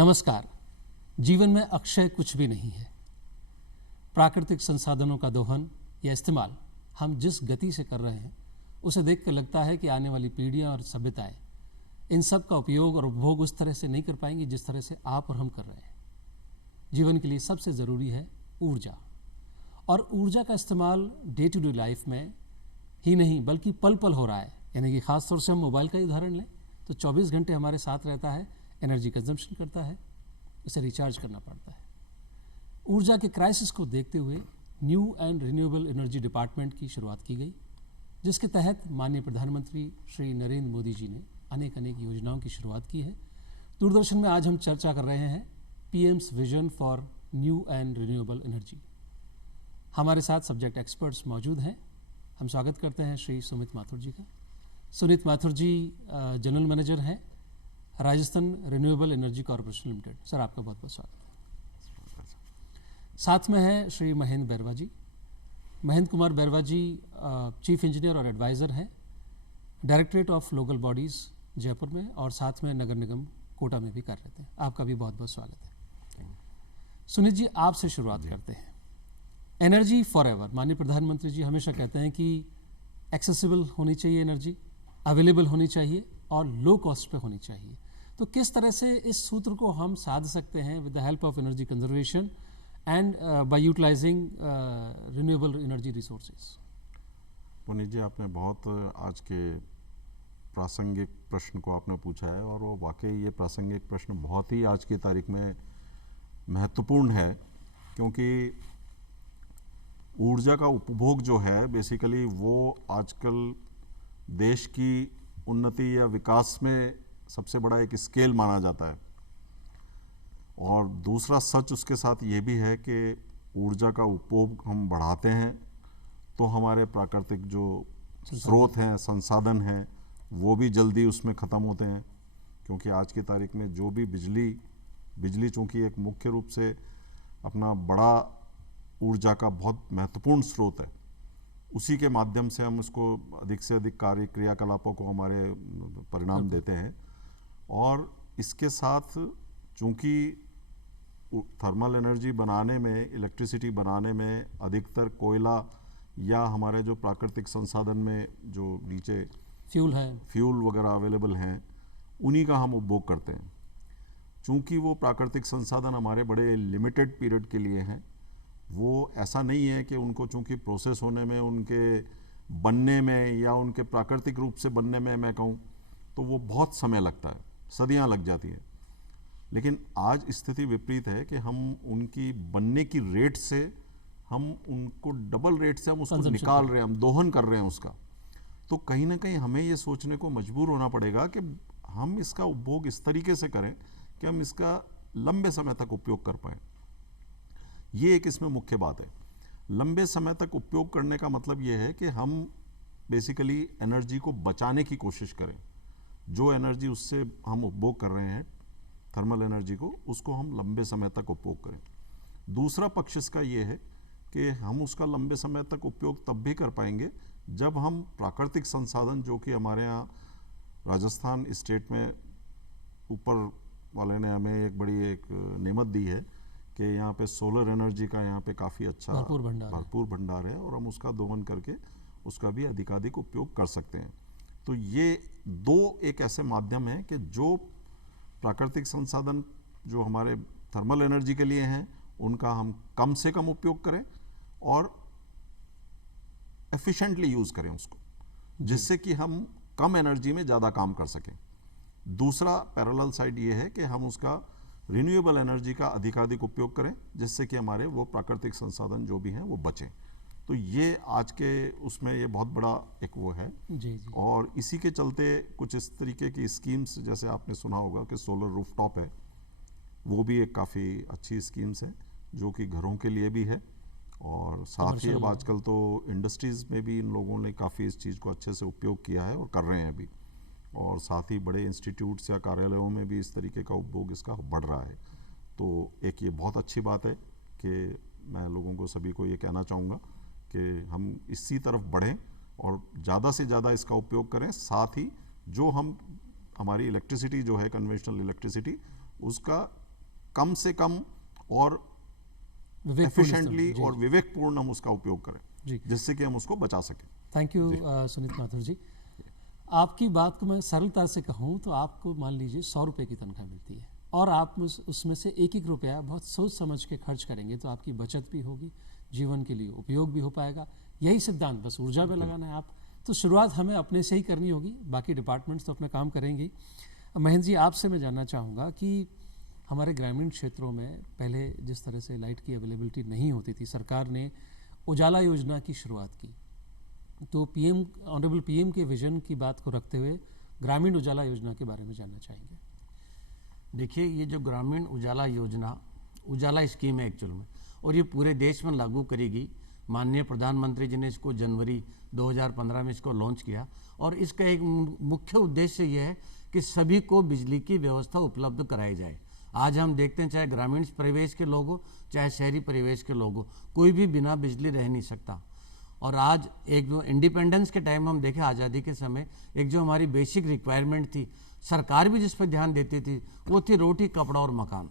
नमस्कार। जीवन में अक्षय कुछ भी नहीं है। प्राकृतिक संसाधनों का दोहन या इस्तेमाल हम जिस गति से कर रहे हैं उसे देख कर लगता है कि आने वाली पीढ़ियां और सभ्यताएं इन सब का उपयोग और उपभोग उस तरह से नहीं कर पाएंगी जिस तरह से आप और हम कर रहे हैं। जीवन के लिए सबसे ज़रूरी है ऊर्जा, और ऊर्जा का इस्तेमाल डे टू डे लाइफ में ही नहीं बल्कि पल पल हो रहा है। यानी कि ख़ास तौर से हम मोबाइल का ही उदाहरण लें तो 24 घंटे हमारे साथ रहता है, एनर्जी कंजम्पशन करता है, इसे रिचार्ज करना पड़ता है। ऊर्जा के क्राइसिस को देखते हुए new and renewable energy department की शुरुआत की गई, जिसके तहत माननीय प्रधानमंत्री श्री नरेंद्र मोदी जी ने अनेक योजनाओं की शुरुआत की है। दूरदर्शन में आज हम चर्चा कर रहे हैं PM's vision for new and renewable energy. हमारे साथ सब्जेक्ट एक्सपर्ट्स मौजूद हैं। हम स्वागत करते हैं श्री सुमित माथुर जी का। सुमित माथुर जी जनरल मैनेजर हैं Rajasthan renewable energy corporation limited. Sir, आपका बहुत बहुत स्वागत है। साथ में है श्री महेंद्र बैरवा जी। महेंद्र कुमार बैरवा जी चीफ इंजीनियर और एडवाइज़र हैं directorate of local bodies Jaipur में, और साथ में नगर निगम कोटा में भी कार्यरत हैं। आपका भी बहुत बहुत स्वागत है। सुनीत जी, आपसे शुरुआत करते हैं। एनर्जी फॉर एवर, माननीय प्रधानमंत्री जी हमेशा कहते हैं कि एक्सेसिबल होनी चाहिए एनर्जी, अवेलेबल होनी चाहिए और लो कॉस्ट पे होनी चाहिए। तो किस तरह से इस सूत्र को हम साध सकते हैं with the help of energy conservation and by utilising renewable energy resources? Puneet ji, आपने बहुत आज के प्रासंगिक प्रश्न को आपने पूछा है, और वो वाकई ये प्रासंगिक प्रश्न बहुत ही आज की तारीख में महत्वपूर्ण है, क्योंकि ऊर्जा का उपभोग जो है बेसिकली वो आजकल देश की उन्नति या विकास में सबसे बड़ा एक स्केल माना जाता है। और दूसरा सच उसके साथ ये भी है कि ऊर्जा का उपभोग हम बढ़ाते हैं तो हमारे प्राकृतिक जो स्रोत हैं, संसाधन हैं, वो भी जल्दी उसमें ख़त्म होते हैं। क्योंकि आज की तारीख में जो भी बिजली चूँकि एक मुख्य रूप से अपना बड़ा ऊर्जा का बहुत महत्वपूर्ण स्रोत है, उसी के माध्यम से हम उसको अधिक से अधिक कार्य क्रियाकलापों को हमारे परिणाम देते हैं। और इसके साथ चूँकि थर्मल एनर्जी बनाने में, इलेक्ट्रिसिटी बनाने में अधिकतर कोयला या हमारे जो प्राकृतिक संसाधन में जो नीचे फ्यूल वगैरह अवेलेबल हैं, उन्हीं का हम उपभोग करते हैं। चूँकि वो प्राकृतिक संसाधन हमारे बड़े लिमिटेड पीरियड के लिए हैं, वो ऐसा नहीं है कि उनको चूँकि प्रोसेस होने में, उनके बनने में या उनके प्राकृतिक रूप से बनने में मैं कहूँ तो वो बहुत समय लगता है, सदियाँ लग जाती हैं। लेकिन आज स्थिति विपरीत है कि हम उनकी बनने की रेट से हम उनको डबल रेट से हम उसको निकाल रहे हैं, हम दोहन कर रहे हैं उसका। तो कहीं ना कहीं हमें ये सोचने को मजबूर होना पड़ेगा कि हम इसका उपभोग इस तरीके से करें कि हम इसका लंबे समय तक उपयोग कर पाएँ। ये एक इसमें मुख्य बात है। लंबे समय तक उपयोग करने का मतलब ये है कि हम बेसिकली एनर्जी को बचाने की कोशिश करें। जो एनर्जी उससे हम उपभोग कर रहे हैं, थर्मल एनर्जी को, उसको हम लंबे समय तक उपभोग करें। दूसरा पक्ष इसका ये है कि हम उसका लंबे समय तक उपयोग तब भी कर पाएंगे जब हम प्राकृतिक संसाधन, जो कि हमारे यहाँ राजस्थान स्टेट में ऊपर वाले ने हमें एक बड़ी एक नेमत दी है कि यहाँ पे सोलर एनर्जी का यहाँ पे काफ़ी अच्छा भरपूर भंडार है, और हम उसका दोहन करके उसका भी अधिकाधिक उपयोग कर सकते हैं। तो ये दो एक ऐसे माध्यम हैं कि जो प्राकृतिक संसाधन जो हमारे थर्मल एनर्जी के लिए हैं, उनका हम कम से कम उपयोग करें और एफिशिएंटली यूज़ करें उसको, जिससे कि हम कम एनर्जी में ज़्यादा काम कर सकें। दूसरा पैरेलल साइड ये है कि हम उसका रिन्यूएबल एनर्जी का अधिकाधिक उपयोग करें, जिससे कि हमारे वो प्राकृतिक संसाधन जो भी हैं वो बचें। तो ये आज के उसमें ये बहुत बड़ा एक वो है जी। और इसी के चलते कुछ इस तरीके की स्कीम्स, जैसे आपने सुना होगा कि सोलर रूफटॉप है, वो भी एक काफ़ी अच्छी स्कीम्स है जो कि घरों के लिए भी है, और साथ ही अब आजकल तो इंडस्ट्रीज़ में भी इन लोगों ने काफ़ी इस चीज़ को अच्छे से उपयोग किया है और कर रहे हैं अभी, और साथ ही बड़े इंस्टीट्यूट्स या कार्यालयों में भी इस तरीके का उपभोग इसका बढ़ रहा है। तो एक ये बहुत अच्छी बात है कि मैं लोगों को, सभी को ये कहना चाहूँगा कि हम इसी तरफ बढ़ें और ज़्यादा से ज़्यादा इसका उपयोग करें। साथ ही जो हम हमारी इलेक्ट्रिसिटी जो है, कन्वेंशनल इलेक्ट्रिसिटी, उसका कम से कम और विवेकपूर्ण एफिशिएंटली इस्तेमाल, और विवेकपूर्ण हम उसका उपयोग करें, जी। जिससे कि हम उसको बचा सकें। थैंक यू सुनीत माथुर जी। आपकी बात को मैं सरलता से कहूँ तो आपको मान लीजिए 100 रुपये की तनख्वाह मिलती है और आप उसमें से एक एक रुपया बहुत सोच समझ के खर्च करेंगे तो आपकी बचत भी होगी, जीवन के लिए उपयोग भी हो पाएगा। यही सिद्धांत बस ऊर्जा पे लगाना है आप। तो शुरुआत हमें अपने से ही करनी होगी, बाकी डिपार्टमेंट्स तो अपना काम करेंगे। महेंद्र जी, आपसे मैं जानना चाहूँगा कि हमारे ग्रामीण क्षेत्रों में पहले जिस तरह से लाइट की अवेलेबिलिटी नहीं होती थी, सरकार ने उजाला योजना की शुरुआत की। तो पीएम, ऑनरेबल पीएम के विजन की बात को रखते हुए ग्रामीण उजाला योजना के बारे में जानना चाहेंगे। देखिए, ये जो ग्रामीण उजाला योजना, उजाला स्कीम है एक्चुअल में, और ये पूरे देश में लागू करेगी। माननीय प्रधानमंत्री जी ने इसको जनवरी 2015 में इसको लॉन्च किया और इसका एक मुख्य उद्देश्य ये है कि सभी को बिजली की व्यवस्था उपलब्ध कराई जाए। आज हम देखते हैं, चाहे ग्रामीण परिवेश के लोग हो चाहे शहरी परिवेश के लोग हो, कोई भी बिना बिजली रह नहीं सकता। और आज एक जो इंडिपेंडेंस के टाइम हम देखें, आज़ादी के समय, एक जो हमारी बेसिक रिक्वायरमेंट थी, सरकार भी जिस पर ध्यान देती थी, वो थी रोटी, कपड़ा और मकान।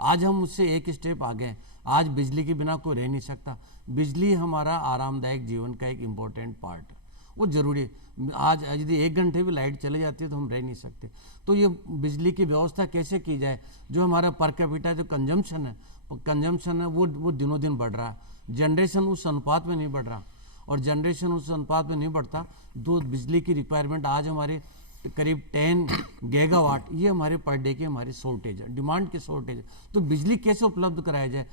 आज हम उससे एक स्टेप आगे हैं। आज बिजली के बिना कोई रह नहीं सकता। बिजली हमारा आरामदायक जीवन का एक इम्पोर्टेंट पार्ट है, वो ज़रूरी है। आज यदि 1 घंटे भी लाइट चले जाती है तो हम रह नहीं सकते। तो ये बिजली की व्यवस्था कैसे की जाए? जो हमारा पर कैपिटा जो कंजम्पशन है वो दिनों दिन बढ़ रहा है। जनरेशन उस अनुपात में नहीं बढ़ रहा, और जनरेशन उस अनुपात में नहीं बढ़ता तो बिजली की रिक्वायरमेंट आज हमारे करीब 10 गीगावाट, ये हमारे पर डे की हमारी शॉर्टेज है, डिमांड की शॉर्टेज है। तो बिजली कैसे उपलब्ध कराया जाए?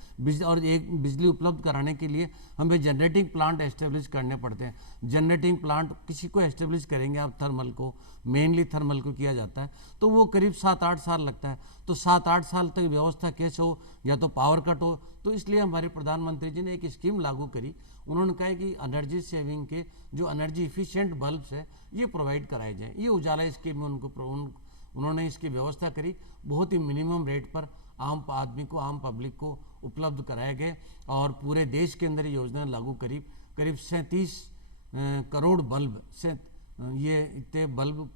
और एक बिजली उपलब्ध कराने के लिए हमें जनरेटिंग प्लांट एस्टेब्लिश करने पड़ते हैं। जनरेटिंग प्लांट किसी को एस्टेब्लिश करेंगे आप, थर्मल को, मेनली थर्मल को किया जाता है, तो वो करीब 7-8 साल लगता है। तो 7-8 साल तक व्यवस्था कैसे हो, या तो पावर कट हो। तो इसलिए हमारे प्रधानमंत्री जी ने एक स्कीम लागू करी। उन्होंने कहा कि एनर्जी सेविंग के जो एनर्जी इफिशिएंट बल्ब्स है ये प्रोवाइड कराए जाएँ। ये उजाला स्कीम में उन्होंने इसकी व्यवस्था करी। बहुत ही मिनिमम रेट पर आम आदमी को, आम पब्लिक को उपलब्ध कराए गए और पूरे देश के अंदर ये योजना लागू करीब 37 करोड़ बल्ब से ये इतने बल्ब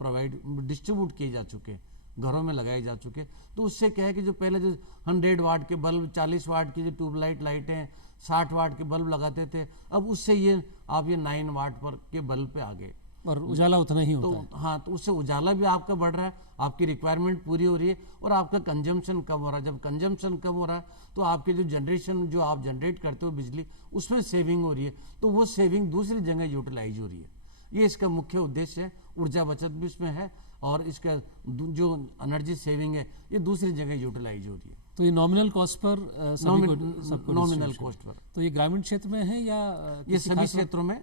डिस्ट्रीब्यूट किए जा चुके, घरों में लगाए जा चुके। तो उससे क्या है कि जो पहले जो 100 वाट के बल्ब, 40 वाट की जो ट्यूबलाइट लाइटें, 60 वाट के बल्ब लगाते थे, अब उससे ये आप ये 9 वाट पर के बल्ब पे आ गए और उजाला उतना ही होता है। हाँ, तो उससे उजाला भी आपका बढ़ रहा है, आपकी रिक्वायरमेंट पूरी हो रही है और आपका कंजम्पशन कम हो रहा है। जब कंजम्पशन कम हो रहा है तो आपके जो जनरेशन, जो आप जनरेट करते हो बिजली, उसमें सेविंग हो रही है। तो वो सेविंग दूसरी जगह यूटिलाइज हो रही है। ये इसका मुख्य उद्देश्य है। ऊर्जा बचत भी इसमें है और इसका जो एनर्जी सेविंग है ये दूसरी जगह यूटिलाइज हो रही है। तो ये नॉमिनल कॉस्ट पर सबको नॉमिनल कॉस्ट पर। तो ये ग्रामीण क्षेत्र में है या ये सभी क्षेत्रों में,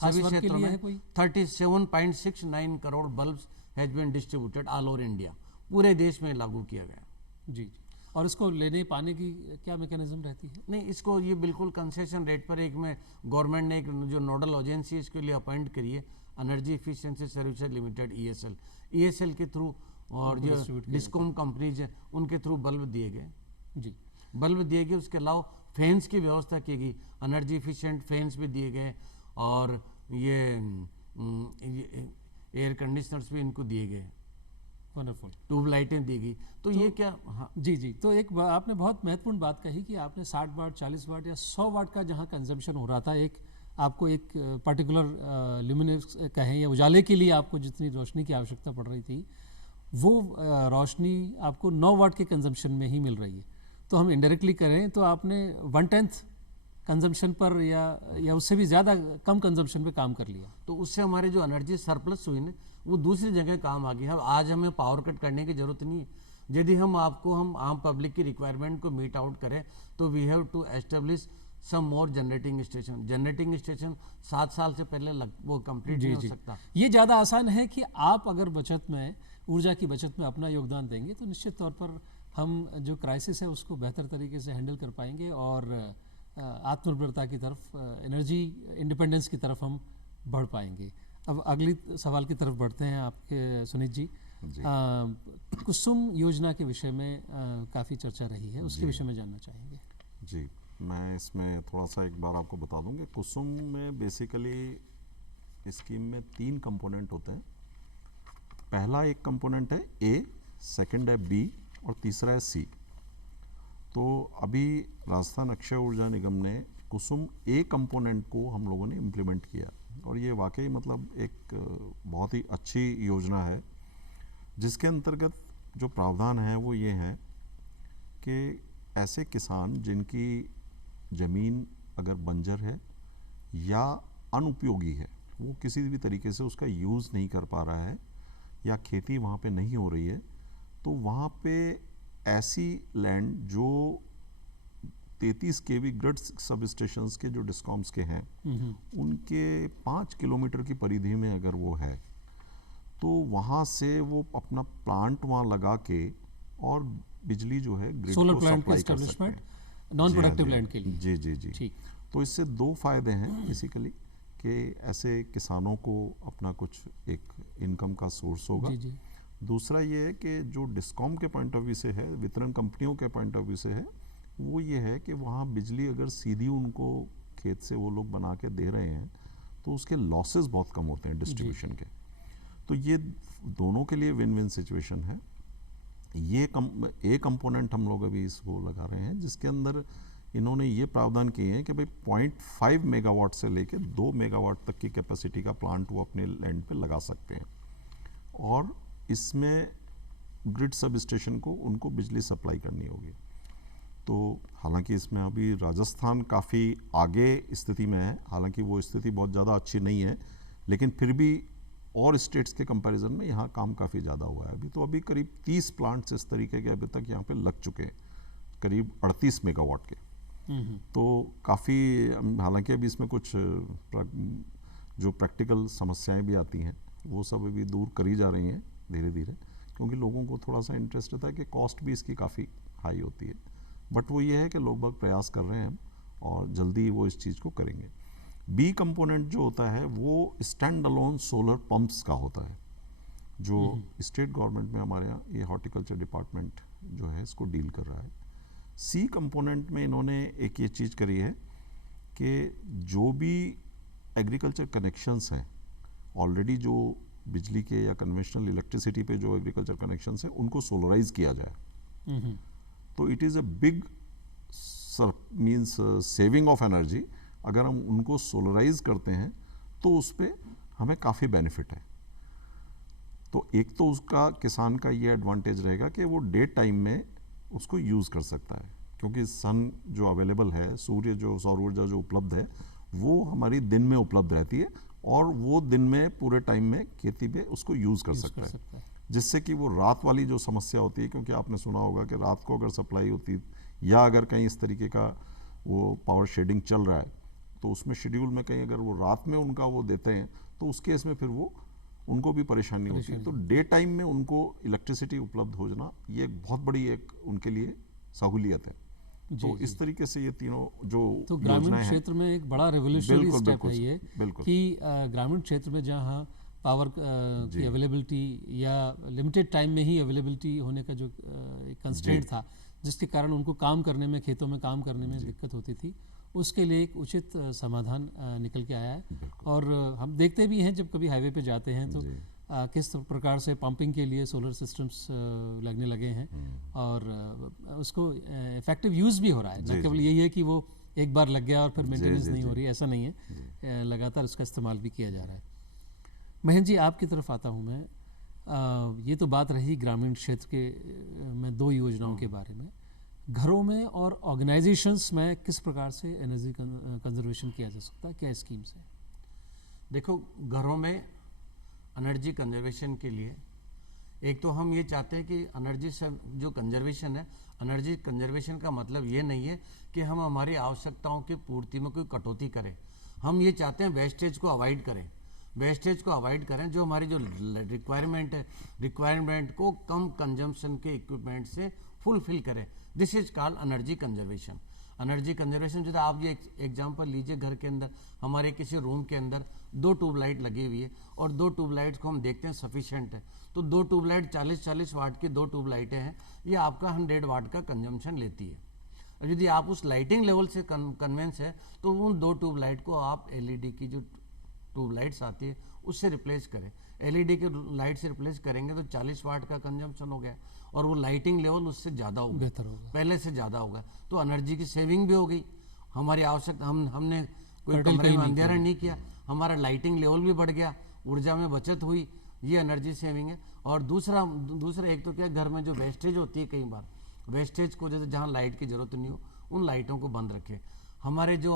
सभी क्षेत्रों में 37.69 crore bulbs has been distributed all over India, पूरे देश में लागू किया गया। जी। और इसको लेने पाने की क्या मैकेनिज्म रहती है? नहीं, इसको ये बिल्कुल कंसेशन रेट पर एक में गवर्नमेंट ने एक जो नोडल एजेंसी इसके लिए अपॉइंट करी है, energy efficiency services limited, ESL के थ्रू, और जो डिस्कॉम कंपनीज है उनके थ्रू बल्ब दिए गए। जी, बल्ब दिए गए। उसके अलावा फैंस की व्यवस्था की गई, एनर्जी एफिशिएंट फैंस भी दिए गए और ये एयर कंडीशनर्स भी इनको दिए गए। वंडरफुल। ट्यूब लाइटें दी गई। तो ये क्या, हाँ जी। तो एक आपने बहुत महत्वपूर्ण बात कही कि आपने 60 वाट, 40 वाट या 100 वाट का जहाँ कंजम्पशन हो रहा था, एक आपको एक पर्टिकुलर ल्यूमिनेंस कहें या उजाले के लिए आपको जितनी रोशनी की आवश्यकता पड़ रही थी, वो रोशनी आपको 9 वाट के कंजम्पशन में ही मिल रही है। तो हम इनडायरेक्टली करें तो आपने 1/10 कंजम्पशन पर या उससे भी ज़्यादा कम कंजम्पशन पे काम कर लिया। तो उससे हमारे जो एनर्जी सरप्लस हुई ना, वो दूसरी जगह काम आ गई। अब आज हमें पावर कट करने की जरूरत नहीं है। यदि हम आम पब्लिक की रिक्वायरमेंट को मीट आउट करें तो we have to establish some more generating station. Generating station 7 साल से पहले वो कंप्लीट नहीं हो सकता। ये ज़्यादा आसान है कि आप अगर बचत में, ऊर्जा की बचत में अपना योगदान देंगे तो निश्चित तौर पर हम जो क्राइसिस है उसको बेहतर तरीके से हैंडल कर पाएंगे और आत्मनिर्भरता की तरफ, एनर्जी इंडिपेंडेंस की तरफ हम बढ़ पाएंगे। अब अगली सवाल की तरफ बढ़ते हैं आपके सुनीत जी। कुसुम योजना के विषय में काफ़ी चर्चा रही है, उसके विषय में जानना चाहेंगे। जी, मैं इसमें थोड़ा सा एक बार आपको बता दूं कि कुसुम में बेसिकली स्कीम में 3 कंपोनेंट होते हैं। पहला एक कंपोनेंट है A, सेकंड है B और तीसरा है C। तो अभी राजस्थान अक्षय ऊर्जा निगम ने कुसुम ए कंपोनेंट को हम लोगों ने इम्प्लीमेंट किया और ये वाकई मतलब एक बहुत ही अच्छी योजना है, जिसके अंतर्गत जो प्रावधान है वो ये है कि ऐसे किसान जिनकी ज़मीन अगर बंजर है या अनुपयोगी है, वो किसी भी तरीके से उसका यूज़ नहीं कर पा रहा है या खेती वहाँ पे नहीं हो रही है, तो वहाँ पे ऐसी लैंड जो 33 केवी ग्रिड सब स्टेशंस के जो डिस्कॉम्स के हैं उनके 5 किलोमीटर की परिधि में अगर वो है तो वहाँ से वो अपना प्लांट वहाँ लगा के और बिजली जो है ग्रिड सोलर को प्लांट का सप्लाई कर सकते एस्टेब्लिशमेंट हैं। नॉन जी हाँ, प्रोडक्टिव जी लैंड के लिए। जी जी जी। ठीक। तो इससे दो फायदे हैं बेसिकली कि ऐसे किसानों को अपना कुछ एक इनकम का सोर्स होगा। जी जी। दूसरा ये है कि जो डिस्कॉम के पॉइंट ऑफ व्यू से है, वितरण कंपनियों के पॉइंट ऑफ व्यू से है, वो ये है कि वहाँ बिजली अगर सीधी उनको खेत से वो लोग बना के दे रहे हैं तो उसके लॉसेस बहुत कम होते हैं डिस्ट्रीब्यूशन के। तो ये दोनों के लिए विन विन सिचुएशन है। ये ए कंपोनेंट हम लोग अभी इसको लगा रहे हैं, जिसके अंदर इन्होंने ये प्रावधान किए हैं कि भाई 0.5 मेगावाट से लेके 2 मेगावाट तक की कैपेसिटी का प्लांट वो अपने लैंड पे लगा सकते हैं और इसमें ग्रिड सब स्टेशन को उनको बिजली सप्लाई करनी होगी। तो हालांकि इसमें अभी राजस्थान काफ़ी आगे स्थिति में है, हालांकि वो स्थिति बहुत ज़्यादा अच्छी नहीं है, लेकिन फिर भी और स्टेट्स के कंपैरिजन में यहाँ काम काफ़ी ज़्यादा हुआ है। तो अभी करीब 30 प्लांट्स इस तरीके के अभी तक यहाँ पे लग चुके हैं, करीब 38 मेगावाट के। तो काफ़ी, हालांकि अभी इसमें कुछ जो प्रैक्टिकल समस्याएं भी आती हैं वो सब अभी दूर करी जा रही हैं धीरे धीरे, क्योंकि लोगों को थोड़ा सा इंटरेस्ट रहता है कि कॉस्ट भी इसकी काफ़ी हाई होती है। बट वो ये है कि लोग बहुत प्रयास कर रहे हैं और जल्दी वो इस चीज़ को करेंगे। बी कंपोनेंट जो होता है वो स्टैंड अलोन सोलर पंप्स का होता है, जो स्टेट गवर्नमेंट में हमारे यहाँ ये हॉर्टिकल्चर डिपार्टमेंट जो है इसको डील कर रहा है। सी कंपोनेंट में इन्होंने एक ये चीज़ करी है कि जो भी एग्रीकल्चर कनेक्शंस हैं ऑलरेडी, जो बिजली के या कन्वेंशनल इलेक्ट्रिसिटी पे जो एग्रीकल्चर कनेक्शंस हैं उनको सोलराइज किया जाए। तो it is a big means saving of energy. अगर हम उनको सोलराइज करते हैं तो उस पर हमें काफ़ी बेनिफिट है। तो एक तो उसका किसान का ये एडवांटेज रहेगा कि वो डे टाइम में उसको यूज़ कर सकता है, क्योंकि सन जो अवेलेबल है, सूर्य जो सौर ऊर्जा जो उपलब्ध है वो हमारी दिन में उपलब्ध रहती है और वो दिन में पूरे टाइम में खेती में उसको यूज़ कर सकता है, जिससे कि वो रात वाली जो समस्या होती है, क्योंकि आपने सुना होगा कि रात को अगर सप्लाई होती या अगर कहीं इस तरीके का वो पावर शेडिंग चल रहा है तो उसमें शेड्यूल में कहीं अगर वो रात में उनका वो देते हैं तो उस केस में फिर वो उनको भी परेशानी होती है। तो डे टाइम में उनको इलेक्ट्रिसिटी उपलब्ध हो जाना ये एक बहुत बड़ी एक उनके लिए सहूलियत है। तो इस तरीके से ये तीनों जो तो ग्रामीण क्षेत्र में एक बड़ा रेवोल्यूशनरी स्टेप है ये कि ग्रामीण क्षेत्र में जहाँ पावर की अवेलेबिलिटी या लिमिटेड टाइम में ही अवेलेबिलिटी होने का जो एक कंस्ट्रेंट था, जिसके कारण उनको काम करने में, खेतों में काम करने में दिक्कत होती थी, उसके लिए एक उचित समाधान निकल के आया है। और हम देखते भी हैं जब कभी हाईवे पे जाते हैं तो किस प्रकार से पंपिंग के लिए सोलर सिस्टम्स लगने लगे हैं और उसको इफेक्टिव यूज़ भी हो रहा है। न केवल यही है कि वो एक बार लग गया और फिर मेंटेनेंस नहीं हो रही, ऐसा नहीं है, लगातार उसका इस्तेमाल भी किया जा रहा है। महेंद्र जी, आपकी तरफ आता हूँ मैं। ये तो बात रही ग्रामीण क्षेत्र के में दो योजनाओं के बारे में। घरों में और ऑर्गेनाइजेशंस में किस प्रकार से एनर्जी कंजर्वेशन किया जा सकता है, क्या स्कीम्स हैं? देखो, घरों में एनर्जी कंजर्वेशन के लिए एक तो हम ये चाहते हैं कि एनर्जी से जो कंजर्वेशन है, एनर्जी कंजर्वेशन का मतलब ये नहीं है कि हम हमारी आवश्यकताओं की पूर्ति में कोई कटौती करें। हम ये चाहते हैं वेस्टेज को अवॉइड करें, वेस्टेज को अवॉइड करें। जो हमारी जो रिक्वायरमेंट है, रिक्वायरमेंट को कम कंजम्पशन के इक्विपमेंट से फुलफिल करें। This is called energy conservation. Energy conservation जो आप ये एग्जांपल लीजिए, घर के अंदर हमारे किसी रूम के अंदर 2 ट्यूबलाइट लगी हुई है और 2 ट्यूबलाइट्स को हम देखते हैं सफिशिएंट है, तो 2 ट्यूबलाइट 40-40 वाट की 2 ट्यूबलाइटें हैं, ये आपका 100 वाट का कंजम्पशन लेती है। और यदि आप उस लाइटिंग लेवल से कन्वेंस है तो उन 2 ट्यूबलाइट को आप एलईडी की जो ट्यूबलाइट्स आती है उससे रिप्लेस करें। एलईडी के लाइट से रिप्लेस करेंगे तो 40 वाट का कंजम्पशन हो गया और वो लाइटिंग लेवल उससे ज़्यादा होगा, बेहतर होगा, पहले से ज़्यादा होगा। तो एनर्जी की सेविंग भी हो गई, हमारी आवश्यकता, हमने कोई कर्टेल कमरे कहीं में नहीं अंधेरा नहीं किया, हमारा लाइटिंग लेवल भी बढ़ गया, ऊर्जा में बचत हुई, ये एनर्जी सेविंग है। और दूसरा एक तो क्या, घर में जो वेस्टेज होती है, कई बार वेस्टेज को, जैसे जहाँ लाइट की ज़रूरत नहीं हो उन लाइटों को बंद रखें। हमारे जो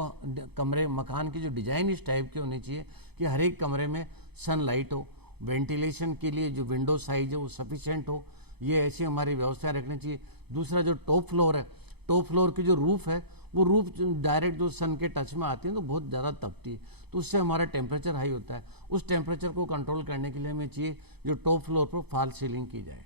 कमरे, मकान की जो डिज़ाइन इस टाइप की होनी चाहिए कि हर एक कमरे में सनलाइट हो, वेंटिलेशन के लिए जो विंडो साइज है वो सफिशेंट हो, ये ऐसी हमारी व्यवस्था रखनी चाहिए। दूसरा जो टॉप फ्लोर है, टॉप फ्लोर की जो रूफ़ है, वो रूफ डायरेक्ट जो सन के टच में आती है तो बहुत ज़्यादा तपती है, तो उससे हमारा टेम्परेचर हाई होता है। उस टेम्परेचर को कंट्रोल करने के लिए हमें चाहिए जो टॉप फ्लोर पर फॉल सीलिंग की जाए,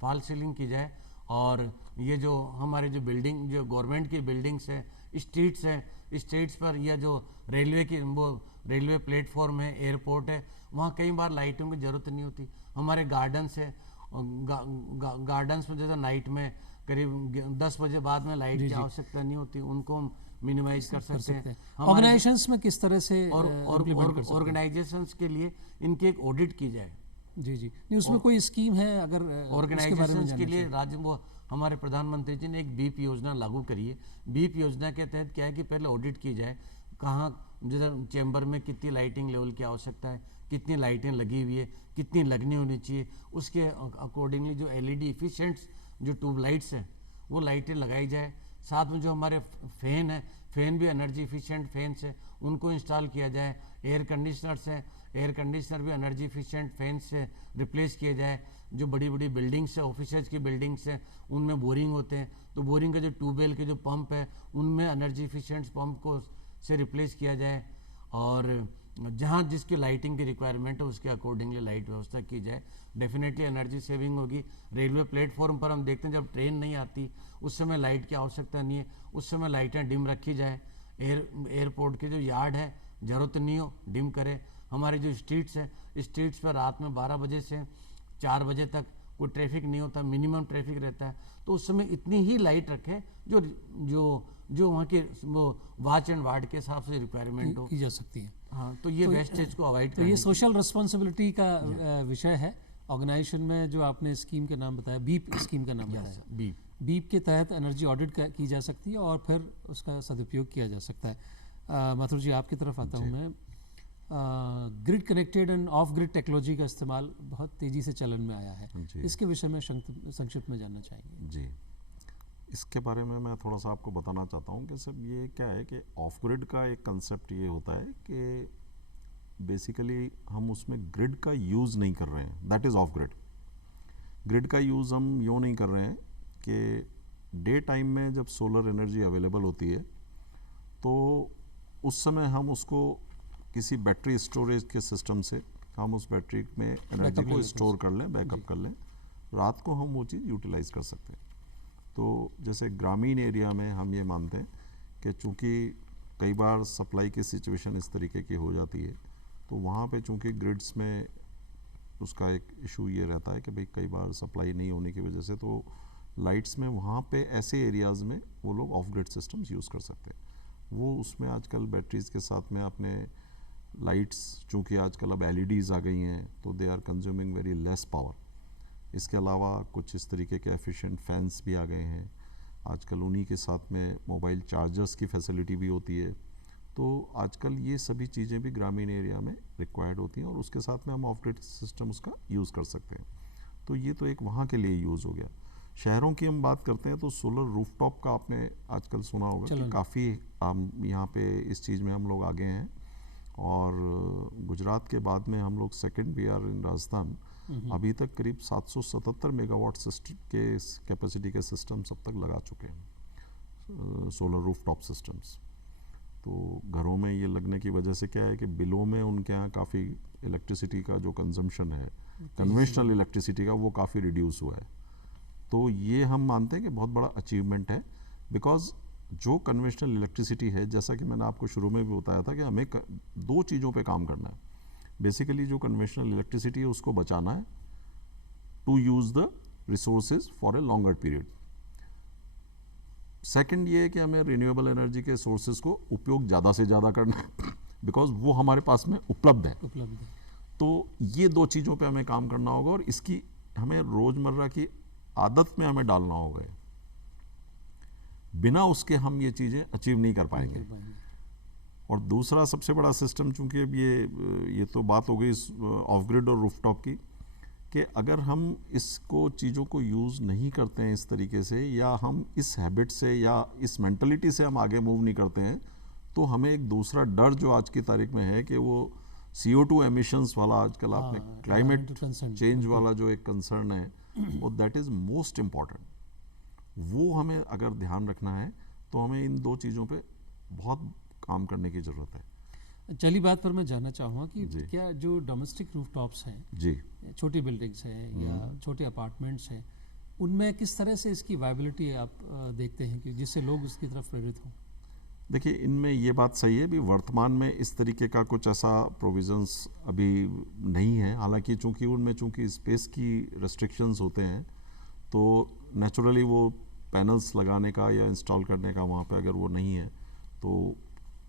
फॉल सीलिंग की जाए। और ये जो हमारे जो बिल्डिंग, जो गवर्नमेंट की बिल्डिंग्स है, स्ट्रीट्स है, स्ट्रीट्स पर या जो रेलवे की वो रेलवे प्लेटफॉर्म है, एयरपोर्ट है, वहाँ कई बार लाइटों की ज़रूरत नहीं होती। हमारे गार्डन्स है, गार्डन्स में जैसे नाइट में करीब 10 बजे बाद में लाइट की आवश्यकता नहीं होती, उनको हम मिनिमाइज कर सकते हैं। ऑर्गेनाइजेशंस में किस तरह से ऑर्गेनाइजेशंस के लिए इनकी एक ऑडिट की जाए। जी जी, नहीं उसमें कोई स्कीम है अगर ऑर्गेनाइजेशंस के लिए? राज्य वो हमारे प्रधानमंत्री जी ने एक बीप योजना लागू करी है। बीप योजना के तहत क्या है कि पहले ऑडिट की जाए, कहाँ जैसे चैम्बर में कितनी लाइटिंग लेवल की आवश्यकता है, कितनी लाइटें लगी हुई है, कितनी लगनी होनी चाहिए, उसके अकॉर्डिंगली जो एलईडी इफिशिएंट्स जो ट्यूबलाइट्स हैं वो लाइटें लगाई जाए। साथ में जो हमारे फैन है, फैन भी एनर्जी इफिशिएंट फैंस है, उनको इंस्टॉल किया जाए। एयर कंडीशनर्स हैं, एयर कंडीशनर भी एनर्जी इफिशिएंट फैन से रिप्लेस किए जाए। जो बड़ी बड़ी बिल्डिंग्स है, ऑफिसेज की बिल्डिंग्स हैं, उनमें बोरिंग होते हैं, तो बोरिंग के जो ट्यूबवेल के जो पंप है उनमें एनर्जी इफिशिएंट पंप को से रिप्लेस किया जाए। और जहाँ जिसकी लाइटिंग की रिक्वायरमेंट है उसके अकॉर्डिंगली लाइट व्यवस्था की जाए। डेफिनेटली एनर्जी सेविंग होगी। रेलवे प्लेटफॉर्म पर हम देखते हैं जब ट्रेन नहीं आती उस समय लाइट की आवश्यकता नहीं है, उस समय लाइटें डिम रखी जाए। एयरपोर्ट के जो यार्ड है ज़रूरत नहीं हो डिम करें। हमारे जो स्ट्रीट्स हैं, स्ट्रीट्स पर रात में 12 बजे से 4 बजे तक कोई ट्रैफिक नहीं होता, मिनिमम ट्रैफिक रहता है, तो उस समय इतनी ही लाइट रखें जो जो जो वहाँ के वो वॉच एंड वार्ड के हिसाब से रिक्वायरमेंट हो की जा सकती है। हाँ, तो ये वेस्टेज को अवॉइड तो ये सोशल रिस्पॉन्सिबिलिटी का विषय है। ऑर्गेनाइजेशन में जो आपने स्कीम का नाम बताया, बीप स्कीम का नाम बताया, बीप के तहत एनर्जी ऑडिट की जा सकती है और फिर उसका सदुपयोग किया जा सकता है। मथुर जी आपकी तरफ आता हूँ मैं। Grid connected end of grid technology का इस्तेमाल बहुत तेज़ी से चलन में आया है, इसके विषय में संक्षिप्त में जानना चाहेंगे। जी, इसके बारे में मैं थोड़ा सा आपको बताना चाहता हूँ कि सब ये क्या है कि ऑफ ग्रिड का एक कंसेप्ट ये होता है कि बेसिकली हम उसमें ग्रिड का यूज़ नहीं कर रहे हैं, that is of grid. Grid का यूज़ हम यूँ नहीं कर रहे हैं कि डे टाइम में जब सोलर एनर्जी अवेलेबल होती है तो उस समय हम उसको किसी बैटरी स्टोरेज के सिस्टम से हम उस बैटरी में एनर्जी को स्टोर कर लें, बैकअप कर लें, रात को हम वो चीज़ यूटिलाइज़ कर सकते हैं। तो जैसे ग्रामीण एरिया में हम ये मानते हैं कि चूँकि कई बार सप्लाई की सिचुएशन इस तरीके की हो जाती है तो वहाँ पे चूँकि ग्रिड्स में उसका एक इशू ये रहता है कि भाई कई बार सप्लाई नहीं होने की वजह से तो लाइट्स में वहाँ पे ऐसे एरियाज़ में वो लोग ऑफ ग्रिड सिस्टम्स यूज़ कर सकते हैं। वो उसमें आजकल बैटरीज़ के साथ में अपने लाइट्स, चूँकि आजकल अब LEDs आ गई हैं तो they are consuming very less power. इसके अलावा कुछ इस तरीके के एफिशिएंट फैंस भी आ गए हैं आजकल, उन्हीं के साथ में मोबाइल चार्जर्स की फैसिलिटी भी होती है। तो आजकल ये सभी चीज़ें भी ग्रामीण एरिया में रिक्वायर्ड होती हैं और उसके साथ में हम ऑफ ग्रिड सिस्टम उसका यूज़ कर सकते हैं। तो ये तो एक वहाँ के लिए यूज़ हो गया। शहरों की हम बात करते हैं तो सोलर रूफटॉप का आपने आजकल सुना होगा कि काफ़ी यहाँ पे इस चीज़ में हम लोग आगे हैं और गुजरात के बाद में हम लोग सेकंड भी आर इन राजस्थान। अभी तक करीब 777 मेगावाट सिस्टम के कैपेसिटी के सिस्टम सब तक लगा चुके हैं सोलर रूफटॉप सिस्टम्स। तो घरों में ये लगने की वजह से क्या है कि बिलों में उनके यहाँ काफ़ी इलेक्ट्रिसिटी का जो कंजम्पशन है, कन्वेंशनल इलेक्ट्रिसिटी का, वो काफ़ी रिड्यूस हुआ है। तो ये हम मानते हैं कि बहुत बड़ा अचीवमेंट है, बिकॉज जो कन्वेंशनल इलेक्ट्रिसिटी है, जैसा कि मैंने आपको शुरू में भी बताया था कि हमें दो चीज़ों पे काम करना है। बेसिकली जो कन्वेंशनल इलेक्ट्रिसिटी है उसको बचाना है, to use the resources for a longer period. Second ये है कि हमें रिन्यूएबल एनर्जी के सोर्सेज को उपयोग ज़्यादा से ज़्यादा करना है, बिकॉज वो हमारे पास में उपलब्ध है। तो ये दो चीज़ों पे हमें काम करना होगा और इसकी हमें रोज़मर्रा की आदत में हमें डालना होगा। बिना उसके हम ये चीज़ें अचीव नहीं कर पाएंगे। और दूसरा सबसे बड़ा सिस्टम, चूंकि अब ये तो बात हो गई ऑफ ग्रिड और रूफटॉप की, कि अगर हम इसको चीज़ों को यूज़ नहीं करते हैं इस तरीके से, या हम इस हैबिट से या इस मेंटलिटी से हम आगे मूव नहीं करते हैं, तो हमें एक दूसरा डर जो आज की तारीख में है कि वो CO2 एमिशंस वाला, आजकल आपने क्लाइमेट चेंज वाला जो एक कंसर्न है, वो दैट इज़ मोस्ट इम्पॉर्टेंट। वो हमें अगर ध्यान रखना है तो हमें इन दो चीज़ों पे बहुत काम करने की ज़रूरत है। चली बात पर मैं जानना चाहूँगा कि जी। क्या जो डोमेस्टिक रूफटॉप्स हैं, जी, छोटी बिल्डिंग्स हैं या छोटे अपार्टमेंट्स हैं, उनमें किस तरह से इसकी वायबिलिटी आप देखते हैं कि जिससे लोग उसकी तरफ प्रेरित हों? देखिए, इनमें ये बात सही है भी, वर्तमान में इस तरीके का कुछ ऐसा प्रोविजंस अभी नहीं है। हालांकि चूंकि स्पेस की रेस्ट्रिक्शंस होते हैं, तो नेचुरली वो पैनल्स लगाने का या इंस्टॉल करने का वहाँ पे अगर वो नहीं है तो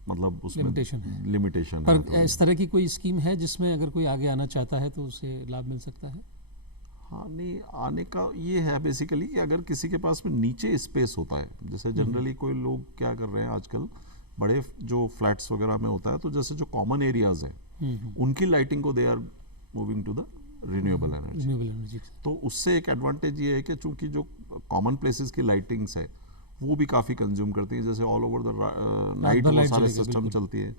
मतलब उसमें लिमिटेशन है। पर इस तरह की कोई स्कीम है जिसमें अगर कोई आगे आना चाहता है तो उसे लाभ मिल सकता है? हाँ, नहीं, आने का ये है बेसिकली कि अगर किसी के पास में नीचे स्पेस होता है, जैसे जनरली कोई लोग क्या कर रहे हैं आजकल, बड़े जो फ्लैट्स वगैरह में होता है, तो जैसे जो कॉमन एरियाज हैं उनकी लाइटिंग को they are moving to the renewable energy. तो उससे एक एडवांटेज ये है कि चूंकि जो कॉमन प्लेसेस की लाइटिंग्स है वो भी काफ़ी कंज्यूम करती है, जैसे ऑल ओवर द नाइट वो सारे सिस्टम चलती है,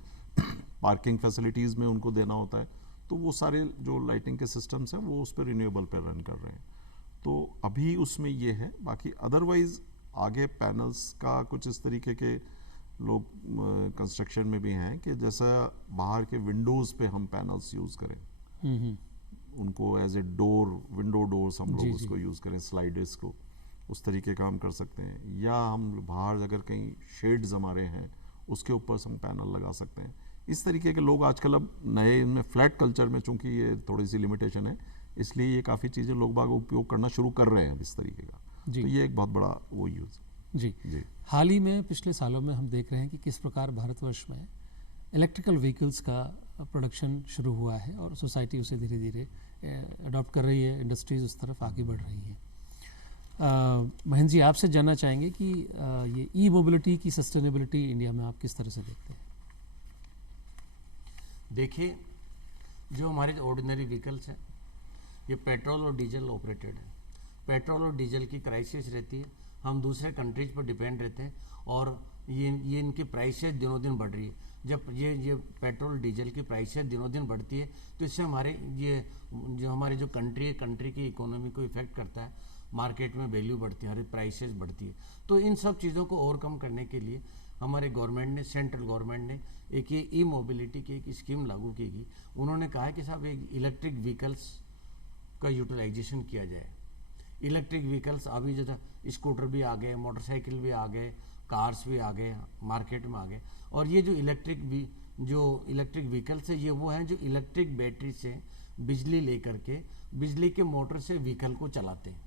पार्किंग फैसिलिटीज़ में उनको देना होता है, तो वो सारे जो लाइटिंग के सिस्टम्स हैं वो उस पर रिन्यूएबल पर रन कर रहे हैं। तो अभी उसमें ये है। बाकी अदरवाइज आगे पैनल्स का कुछ इस तरीके के लोग कंस्ट्रक्शन में भी हैं कि जैसा बाहर के विंडोज़ पे हम पैनल्स यूज़ करें, उनको as a door, window doors हम लोग उसको यूज़ करें, स्लाइडर्स को, उस तरीके का हम कर सकते हैं। या हम बाहर अगर कहीं शेड्स हमारे हैं उसके ऊपर हम पैनल लगा सकते हैं। इस तरीके के लोग आजकल अब नए इनमें फ्लैट कल्चर में, चूंकि ये थोड़ी सी लिमिटेशन है, इसलिए ये काफ़ी चीज़ें लोग बाग उपयोग करना शुरू कर रहे हैं इस तरीके का। तो ये एक बहुत बड़ा वो यूज़ जी। हाल ही में पिछले सालों में हम देख रहे हैं कि किस प्रकार भारतवर्ष में इलेक्ट्रिकल व्हीकल्स का प्रोडक्शन शुरू हुआ है और सोसाइटी उसे धीरे धीरे अडॉप्ट कर रही है, इंडस्ट्रीज उस तरफ आगे बढ़ रही है। महेंद्र जी, आपसे जानना चाहेंगे कि ये ई मोबिलिटी की सस्टेनेबिलिटी इंडिया में आप किस तरह से देखते हैं? देखिए, जो हमारे ऑर्डिनरी व्हीकल्स हैं ये पेट्रोल और डीजल ऑपरेटेड है। पेट्रोल और डीजल की क्राइसिस रहती है, हम दूसरे कंट्रीज पर डिपेंड रहते हैं और ये इनकी प्राइसेस दिनों दिन बढ़ रही है। जब ये पेट्रोल डीजल की प्राइसेस दिनों दिन बढ़ती है तो इससे हमारे हमारे जो कंट्री की इकोनॉमी को इफेक्ट करता है, मार्केट में वैल्यू बढ़ती है, हमारी प्राइसेस बढ़ती है। तो इन सब चीज़ों को ओवरकम करने के लिए हमारे गवर्नमेंट ने, सेंट्रल गवर्नमेंट ने एक ये ई मोबिलिटी की एक स्कीम लागू की गई। उन्होंने कहा है कि साहब एक इलेक्ट्रिक व्हीकल्स का यूटिलाइजेशन किया जाए। इलेक्ट्रिक व्हीकल्स अभी जो स्कूटर भी आ गए, मोटरसाइकिल भी आ गए, कार्स भी आ गए, मार्केट में आ गए। और ये जो इलेक्ट्रिक व्हीकल्स है, ये वो हैं जो इलेक्ट्रिक बैटरी से बिजली लेकर के बिजली के मोटर से व्हीकल को चलाते हैं।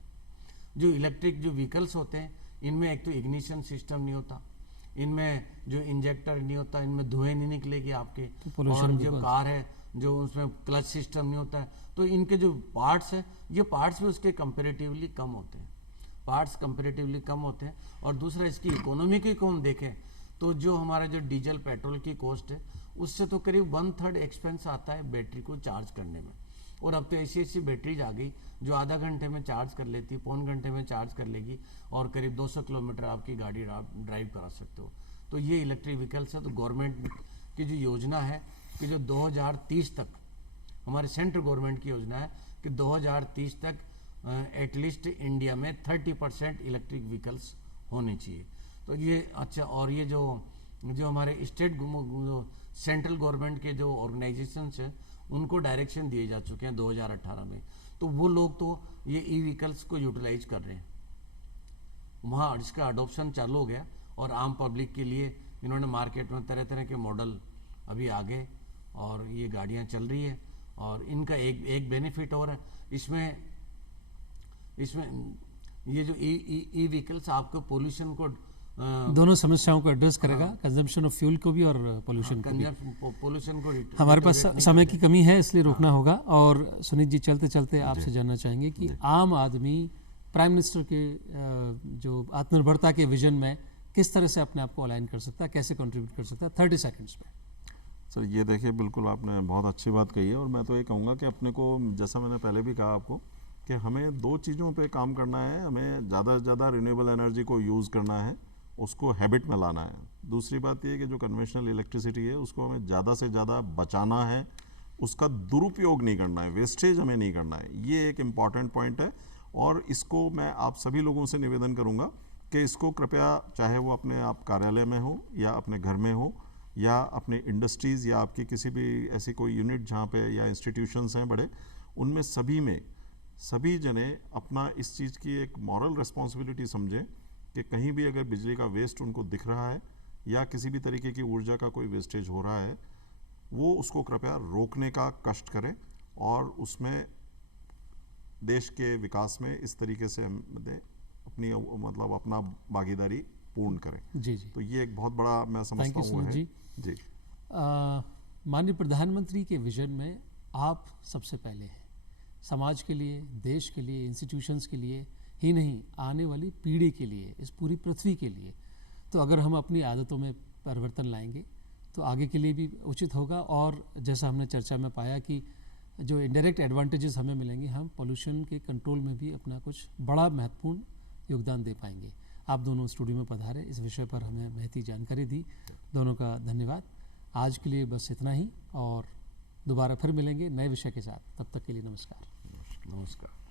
जो इलेक्ट्रिक जो व्हीकल्स होते हैं इनमें एक तो इग्निशन सिस्टम नहीं होता, इनमें जो इंजेक्टर नहीं होता, इनमें धुएं नहीं निकलेगी आपके, और जो कार है जो उसमें क्लच सिस्टम नहीं होता है। तो इनके जो पार्ट्स हैं, ये पार्ट्स भी उसके कंपेरेटिवली कम होते हैं, और दूसरा इसकी इकोनॉमी को हम देखें तो जो हमारा जो डीजल पेट्रोल की कॉस्ट है उससे तो करीब 1/3 एक्सपेंस आता है बैटरी को चार्ज करने में। और अब तो ऐसी बैटरीज आ गई जो आधा घंटे में चार्ज कर लेती है, पौन घंटे में चार्ज कर लेगी और करीब 200 किलोमीटर आपकी गाड़ी ड्राइव करा सकते हो। तो ये इलेक्ट्रिक व्हीकल्स है। तो गवर्नमेंट की जो योजना है कि जो 2030 तक, हमारे सेंट्रल गवर्नमेंट की योजना है कि 2030 तक एटलीस्ट इंडिया में 30% इलेक्ट्रिक व्हीकल्स होने चाहिए। तो ये अच्छा, और ये जो हमारे सेंट्रल गवर्नमेंट के जो ऑर्गेनाइजेशंस हैं उनको डायरेक्शन दिए जा चुके हैं 2018 में। तो वो लोग तो ये ई व्हीकल्स को यूटिलाइज कर रहे हैं, वहाँ इसका अडोप्शन चालू हो गया और आम पब्लिक के लिए इन्होंने मार्केट में तरह तरह के मॉडल अभी आ गए और ये गाड़ियाँ चल रही है। और इनका एक बेनिफिट और है इसमें ये जो ई व्हीकल्स आपको पोल्यूशन को दोनों समस्याओं को एड्रेस करेगा, कंजम्पशन ऑफ फ्यूल को भी और पोल्यूशन को। हमारे पास समय की कमी है इसलिए रोकना होगा। और सुनीत जी, चलते चलते आपसे जानना चाहेंगे कि आम आदमी प्राइम मिनिस्टर के जो आत्मनिर्भरता के विजन में किस तरह से अपने आप को अलाइन कर सकता है, कैसे कंट्रीब्यूट कर सकता है 30 सेकंड्स में? सर ये देखिए, बिल्कुल आपने बहुत अच्छी बात कही है, और मैं तो ये कहूँगा कि अपने को, जैसा मैंने पहले भी कहा आपको, कि हमें 2 चीज़ों पे काम करना है। हमें ज़्यादा से ज़्यादा रिन्यूएबल एनर्जी को यूज़ करना है, उसको हैबिट में लाना है। दूसरी बात ये है कि जो कन्वेंशनल इलेक्ट्रिसिटी है उसको हमें ज़्यादा से ज़्यादा बचाना है, उसका दुरुपयोग नहीं करना है, वेस्टेज हमें नहीं करना है। ये एक इम्पॉर्टेंट पॉइंट है, और इसको मैं आप सभी लोगों से निवेदन करूँगा कि इसको कृपया, चाहे वो अपने आप कार्यालय में हो या अपने घर में हो या अपने इंडस्ट्रीज़ या आपकी किसी भी ऐसी कोई यूनिट जहाँ पे या इंस्टीट्यूशंस हैं बड़े, उनमें सभी में सभी जने अपना इस चीज़ की एक मॉरल रिस्पॉन्सिबिलिटी समझें कि कहीं भी अगर बिजली का वेस्ट उनको दिख रहा है या किसी भी तरीके की ऊर्जा का कोई वेस्टेज हो रहा है, वो उसको कृपया रोकने का कष्ट करें, और उसमें देश के विकास में इस तरीके से हम अपनी मतलब अपना भागीदारी पूर्ण करें। जी जी, तो ये एक बहुत बड़ा मैं थैंक समझता यू हूँ सुमित है। जी। जी माननीय प्रधानमंत्री के विजन में आप सबसे पहले हैं, समाज के लिए, देश के लिए, इंस्टीट्यूशंस के लिए ही नहीं, आने वाली पीढ़ी के लिए, इस पूरी पृथ्वी के लिए। तो अगर हम अपनी आदतों में परिवर्तन लाएंगे तो आगे के लिए भी उचित होगा, और जैसा हमने चर्चा में पाया कि जो इनडायरेक्ट एडवांटेजेस हमें मिलेंगे, हम पोल्यूशन के कंट्रोल में भी अपना कुछ बड़ा महत्वपूर्ण योगदान दे पाएंगे। आप दोनों स्टूडियो में पधारे, इस विषय पर हमें महती जानकारी दी, दोनों का धन्यवाद। आज के लिए बस इतना ही, और दोबारा फिर मिलेंगे नए विषय के साथ। तब तक के लिए नमस्कार। नमस्कार।